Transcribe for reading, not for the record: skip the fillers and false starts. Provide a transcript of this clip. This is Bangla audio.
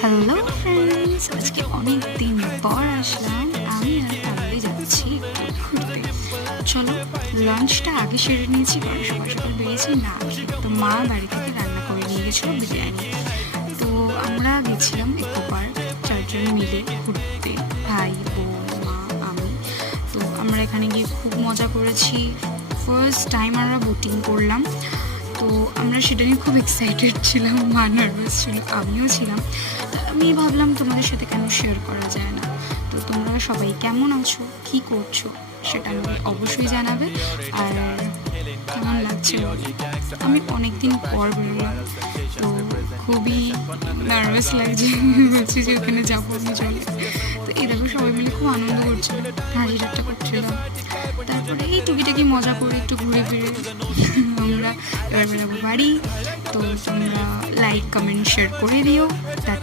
হ্যালো ফ্রেন্ডস, আজকে অনেক দিন পর আসলাম। আমি আর তাহলে যাচ্ছি একটু ঘুরতে। চলো, লাঞ্চটা আগে সেরে নিয়েছি কারণ সকাল সকাল বেরিয়েছি না খেয়ে। তো মা বাড়ি থেকে রান্না করে নিয়ে গেছিলো বিরিয়ানি। তো আমরা গেছিলাম ইকো পার্ক, চারজন মিলে ঘুরতে, ভাই বোন মা আমি। তো আমরা এখানে গিয়ে খুব মজা করেছি। ফার্স্ট টাইম আমরা বোটিং করলাম। তো আমরা সেটা নিয়ে খুব এক্সাইটেড ছিলাম, মা নার্ভাস ছিল, আমিও ছিলাম। আমি ভাবলাম তোমাদের সাথে কেন শেয়ার করা যায় না। তো তোমরা সবাই কেমন আছো, কী করছো সেটা আমাকে অবশ্যই জানাবে। আর কেমন লাগছে বলো। আমি অনেক দিন পর বেরোলাম, তো খুবই নার্ভাস লাগছে। বলছি যে ওখানে যাবো আমি, চলে। তো এই দেখো সবাই মিলে খুব আনন্দ করছিল, হাসি ঠাট্টা করছিলাম। তারপরে এই টুকিটাকি মজা করে একটু ঘুরে ফিরে আমরা এবার বেরাবো বাড়ি। তো তোমরা লাইক কমেন্ট শেয়ার করে দিও।